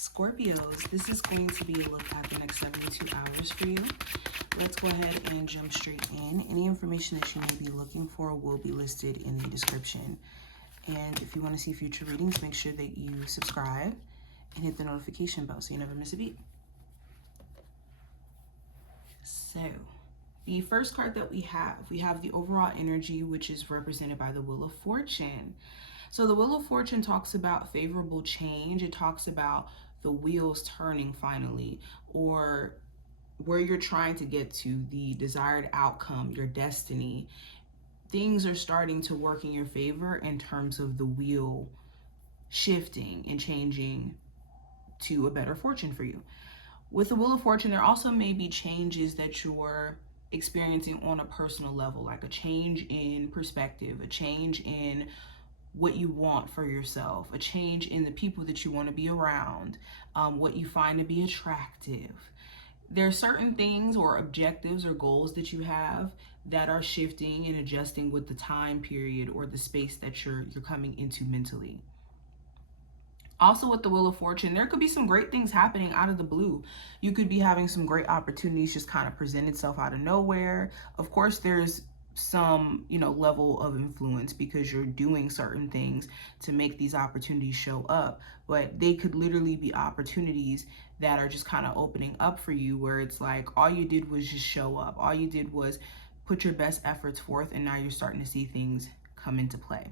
Scorpios, this is going to be a look at the next 72 hours for you. Let's go ahead and jump straight in. Any information that you may be looking for will be listed in the description. And if you want to see future readings, make sure that you subscribe and hit the notification bell so you never miss a beat. So, the first card that we have the overall energy, which is represented by the Wheel of Fortune. So the Wheel of Fortune talks about favorable change. It talks about the wheels turning finally, or where you're trying to get to, the desired outcome, your destiny. Things are starting to work in your favor in terms of the wheel shifting and changing to a better fortune for you. With the Wheel of Fortune, there also may be changes that you're experiencing on a personal level, like a change in perspective, a change in what you want for yourself, a change in the people that you want to be around, what you find to be attractive. There are certain things or objectives or goals that you have that are shifting and adjusting with the time period or the space that you're coming into mentally. Also with the Wheel of Fortune, there could be some great things happening out of the blue. You could be having some great opportunities just kind of present itself out of nowhere. Of course, there's some, level of influence because you're doing certain things to make these opportunities show up. But they could literally be opportunities that are just kind of opening up for you, where it's like all you did was just show up. All you did was put your best efforts forth, and now you're starting to see things come into play.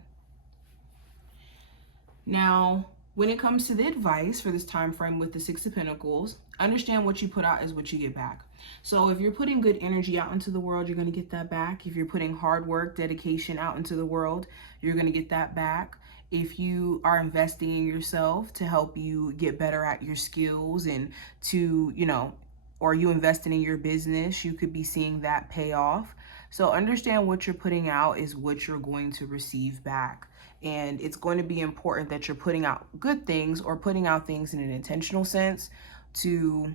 Now, when it comes to the advice for this time frame with the Six of Pentacles, understand what you put out is what you get back. So if you're putting good energy out into the world, you're going to get that back. If you're putting hard work, dedication out into the world, you're going to get that back. If you are investing in yourself to help you get better at your skills and to, or you investing in your business, you could be seeing that pay off. So understand what you're putting out is what you're going to receive back. And it's going to be important that you're putting out good things or putting out things in an intentional sense to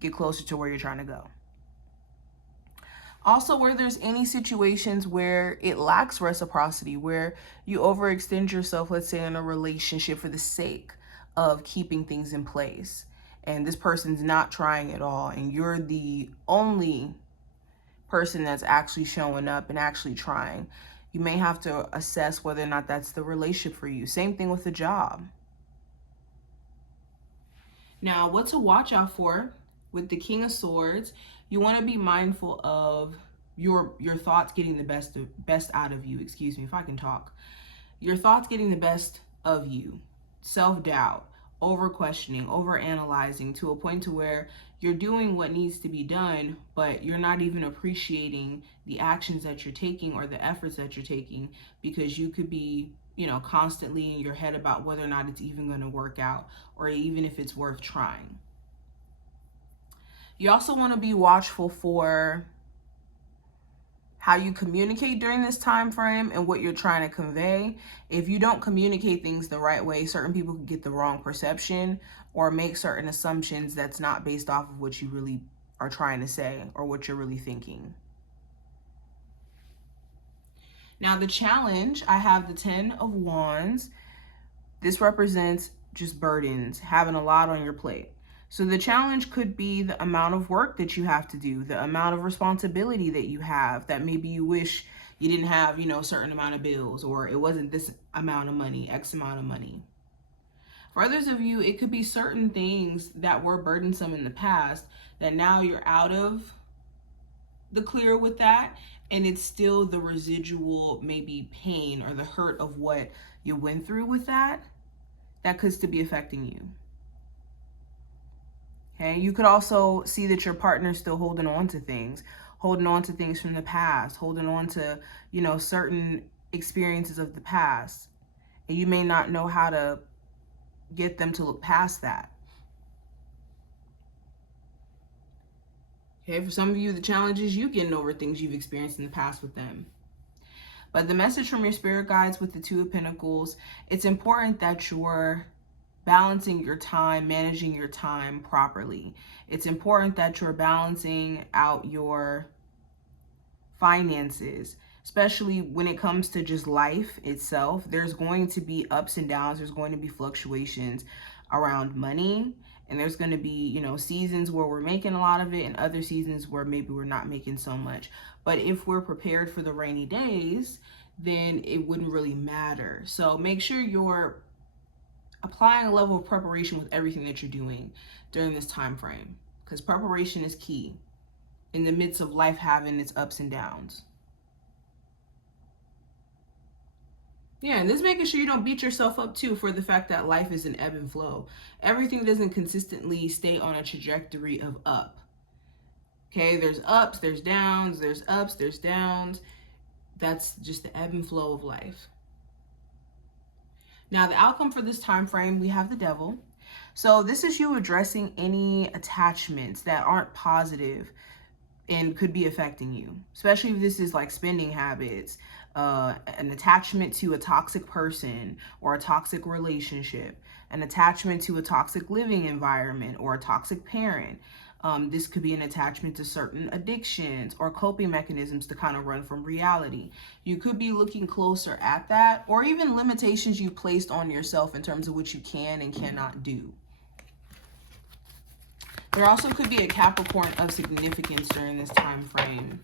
get closer to where you're trying to go. Also, where there's any situations where it lacks reciprocity, where you overextend yourself, let's say in a relationship for the sake of keeping things in place, and this person's not trying at all, and you're the only person that's actually showing up and actually trying, you may have to assess whether or not that's the relationship for you. Same thing with the job. Now, what to watch out for with the King of Swords, you want to be mindful of your thoughts getting the best out of you. Excuse me if I can talk. Your thoughts getting the best of you. Self-doubt, over-questioning, over-analyzing to a point to where you're doing what needs to be done, but you're not even appreciating the actions that you're taking or the efforts that you're taking, because you could be, constantly in your head about whether or not it's even going to work out or even if it's worth trying. You also want to be watchful for how you communicate during this time frame and what you're trying to convey. If you don't communicate things the right way, certain people can get the wrong perception or make certain assumptions that's not based off of what you really are trying to say or what you're really thinking. Now, the challenge, I have the 10 of Wands. This represents just burdens, having a lot on your plate. So the challenge could be the amount of work that you have to do, the amount of responsibility that you have, that maybe you wish you didn't have, a certain amount of bills, or it wasn't this amount of money, X amount of money. For others of you, it could be certain things that were burdensome in the past that now you're out of the clear with that, and it's still the residual maybe pain or the hurt of what you went through with that could still be affecting you. Okay, you could also see that your partner's still holding on to things from the past, holding on to, certain experiences of the past. And you may not know how to get them to look past that. Okay, for some of you, the challenge is you getting over things you've experienced in the past with them. But the message from your spirit guides with the Two of Pentacles, it's important that you're balancing your time, managing your time properly. It's important that you're balancing out your finances, especially when it comes to just life itself. There's going to be ups and downs. There's going to be fluctuations. around money. And there's going to be, you know, seasons where we're making a lot of it and other seasons where maybe we're not making so much. But if we're prepared for the rainy days, then it wouldn't really matter. So make sure you're applying a level of preparation with everything that you're doing during this time frame, because preparation is key in the midst of life having its ups and downs. Yeah, and this making sure you don't beat yourself up too for the fact that life is an ebb and flow. Everything doesn't consistently stay on a trajectory of up. Okay, there's ups, there's downs, there's ups, there's downs. That's just the ebb and flow of life. Now, the outcome for this time frame, we have the devil. So this is you addressing any attachments that aren't positive and could be affecting you, especially if this is like spending habits, an attachment to a toxic person or a toxic relationship, an attachment to a toxic living environment or a toxic parent. This could be an attachment to certain addictions or coping mechanisms to kind of run from reality. You could be looking closer at that, or even limitations you placed on yourself in terms of what you can and cannot do. There also could be a Capricorn of significance during this time frame.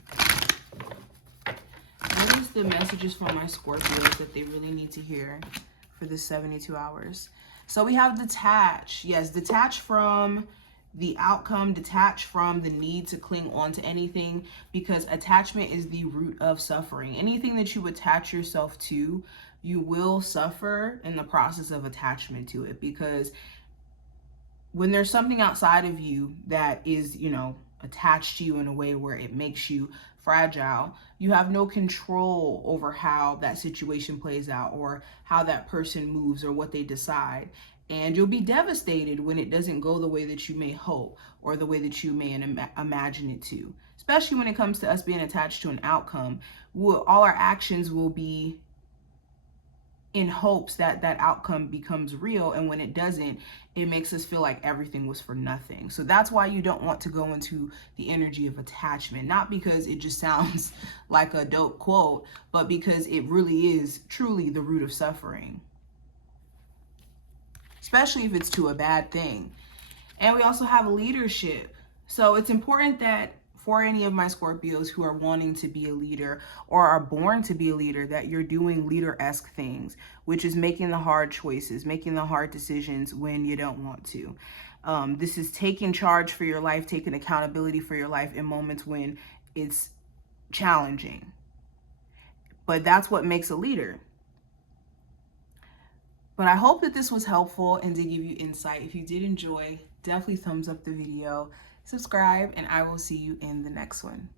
What is the messages for my Scorpios that they really need to hear for this 72 hours? So we have detach. Yes, detach from the outcome, detach from the need to cling on to anything, because attachment is the root of suffering. Anything that you attach yourself to, you will suffer in the process of attachment to it, because when there's something outside of you that is, you know, attached to you in a way where it makes you fragile, you have no control over how that situation plays out or how that person moves or what they decide. And you'll be devastated when it doesn't go the way that you may hope or the way that you may imagine it to. Especially when it comes to us being attached to an outcome, all our actions will be in hopes that that outcome becomes real, and when it doesn't, it makes us feel like everything was for nothing. So that's why you don't want to go into the energy of attachment, not because it just sounds like a dope quote, but because it really is truly the root of suffering, especially if it's to a bad thing. And we also have leadership. So it's important that for any of my Scorpios who are wanting to be a leader or are born to be a leader, that you're doing leader-esque things, which is making the hard choices, making the hard decisions when you don't want to. This is taking charge for your life, taking accountability for your life in moments when it's challenging. But that's what makes a leader. But I hope that this was helpful and did give you insight. If you did enjoy, definitely thumbs up the video, subscribe, and I will see you in the next one.